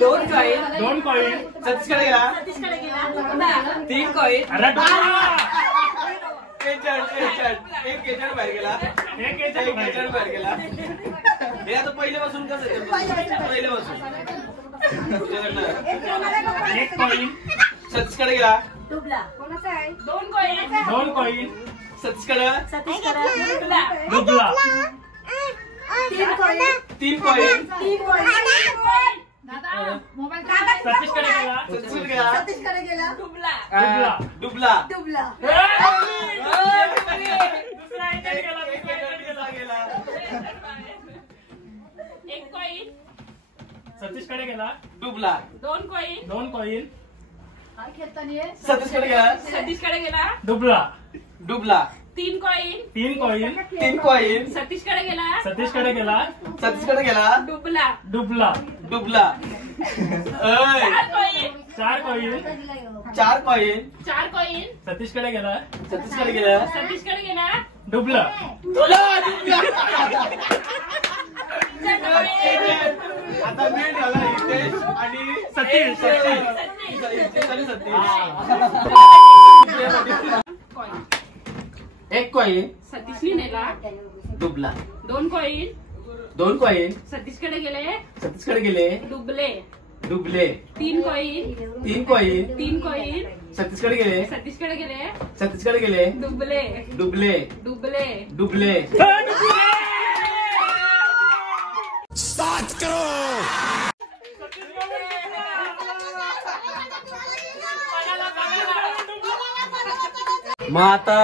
दोन कॉइन सतीशकडे गेला 3 कॉइन एक केचड बाहेर गेला बाहेर गेला हे आता पहिल्यापासून कसं पहिल्यापासून एक कॉइन सतीशकडे गेला दोन कॉइन सतीशकडे डुबला 3 कॉइन सतीशकडे गेला डुबला डुबला एक कॉइन सतीशकडे गेला डुबला दोन कॉइन सतीशकडे गेला डुबला डुबला 3 कॉइन सतीशकडे गेला सतीशकडे गेला डुबला डुबला 4 कॉइन 4 कॉइन सतीशकडे गेला डुबला आता मेन झाला हितेश आणि सतीश एक कॉइन सतीशने नेला डुबला दोन कॉइन सतीशकडे गेले डुबले 3 कॉइन सतीशकडे गेले डुबले मग आता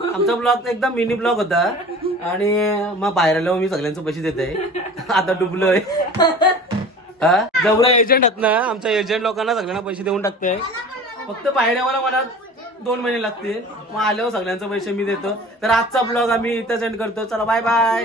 आमचा ब्लॉग एकदम मिनी ब्लॉग होता आणि मग बाहेर आलो मी सगळ्यांचे पैसे देते आता डुबलोय जेवढा एजंट आहेत ना आमच्या एजंट लोकांना सगळ्यांना पैसे देऊन टाकते फक्त बाहेरवाला मला 2 महिने लागतील मग आल्यावर सगळ्यांचे पैसे मी देतो तर आजचा ब्लॉग आम्ही इथं सेंड करतो चला बाय बाय